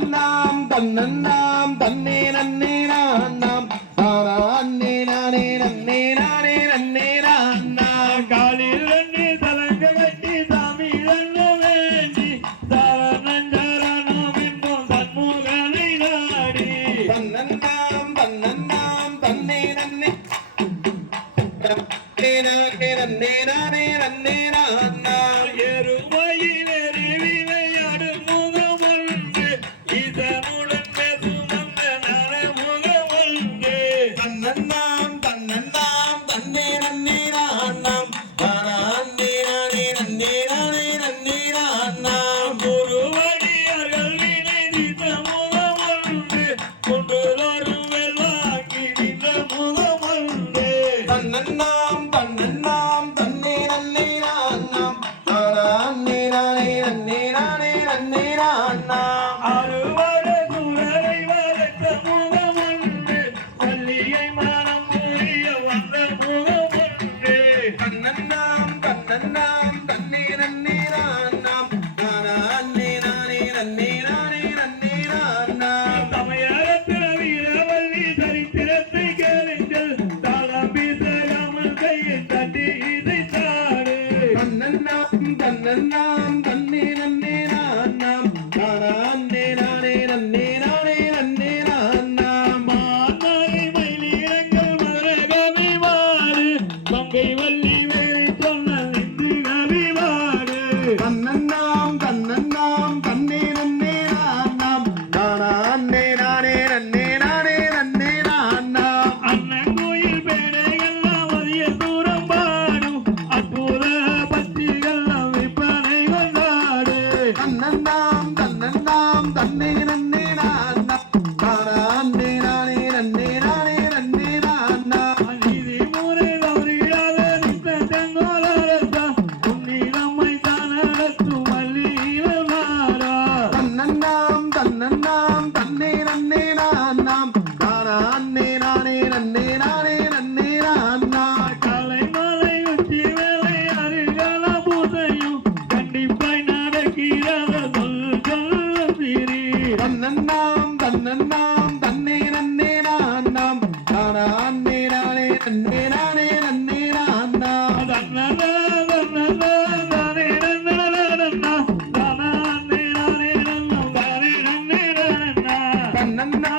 நன்னாம் தன்னன்னாம் தன்னே நன்னே நான்னாம். தானா அன்னே நானே நன்னே நானே நன்னே நான்னா காலில் நன்னி. தலங்க ஏறு தன்னண்ணாம் தன்னண்ணாம் தன்னே நன்னாம் தன்னாம் தன்னே நன்னீராண்ணாம் நாம். நானே நானே. வாடு தன்னண்ணாம் தன்னண்ணாம் தன்னே நன்னே நான்னாம். தானே நானே நன்னே நானே நன்னே நான்னாம். அண்ணன் கோயில் பேடைகள்லாம் அதிக தூரம் பாடும். அற்புத பத்திகள்லாம் விற்பனை கொண்டாடு தன்னண்ணாம் தன்னண்ணாம் தன்னே நன்னே சிறி தன்னண்ணாம் தன்னண்ணாம் தன்னே நன்னே நான்னாம். தானே நானே நன்னே நானே நன்னே நான்னாம். தன்னல தன்னல தானே நன்னல தானே நானே நன்னம். தானே நன்னே நன்னா தன்னண்ணாம்